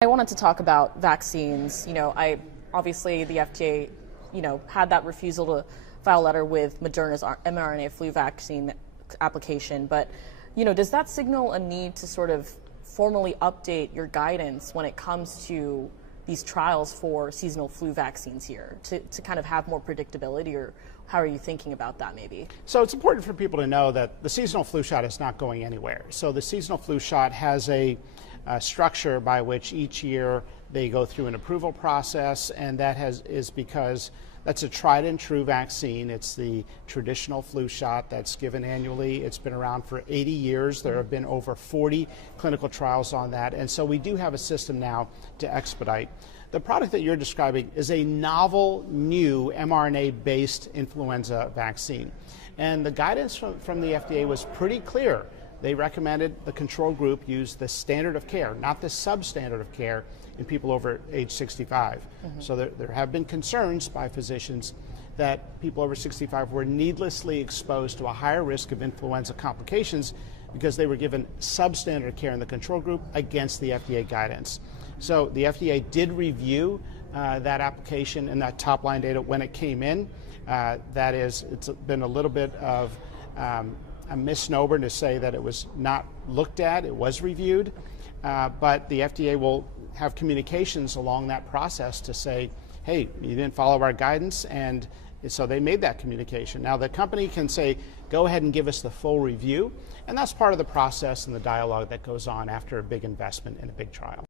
I wanted to talk about vaccines. Obviously the FDA, had that refusal to file a letter with Moderna's mRNA flu vaccine application. But, does that signal a need to sort of formally update your guidance when it comes to these trials for seasonal flu vaccines here to kind of have more predictability, or how are you thinking about that maybe? So it's important for people to know that the seasonal flu shot is not going anywhere. So the seasonal flu shot has a structure by which each year they go through an approval process, and that is because that's a tried and true vaccine. It's the traditional flu shot that's given annually. It's been around for 80 years. There have been over 40 clinical trials on that, and so we do have a system now to expedite. The product that you're describing is a novel, new mRNA-based influenza vaccine, and the guidance from the FDA was pretty clear. They recommended the control group use the standard of care, not the substandard of care in people over age 65. So there have been concerns by physicians that people over 65 were needlessly exposed to a higher risk of influenza complications because they were given substandard care in the control group against the FDA guidance. So the FDA did review that application and that top line data when it came in. That is, it's been a little bit of a misnomer to say that it was not looked at. It was reviewed, but the FDA will have communications along that process to say, hey, you didn't follow our guidance, and so they made that communication. Now the company can say, go ahead and give us the full review, and that's part of the process and the dialogue that goes on after a big investment in a big trial.